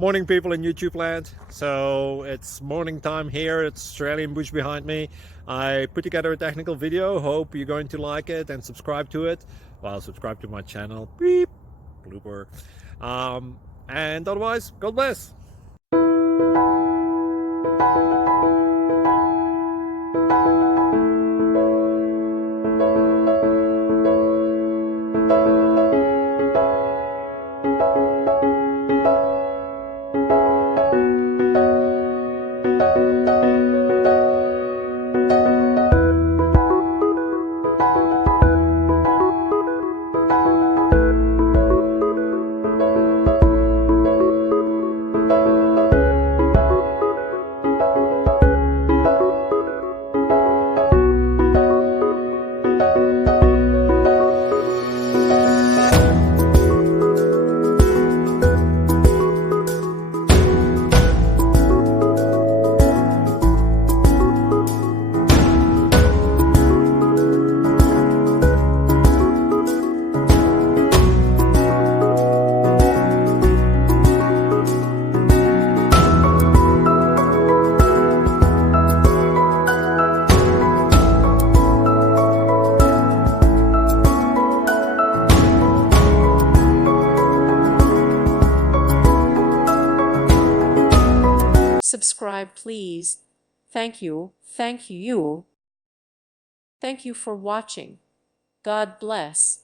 Morning, people in YouTube land. So it's morning time here. It's Australian bush behind me. I put together a technical video. Hope you're going to like it and subscribe to it. Well, subscribe to my channel. Beep. Blooper. And otherwise, God bless. Subscribe, please. Thank you. Thank you. Thank you for watching. God bless.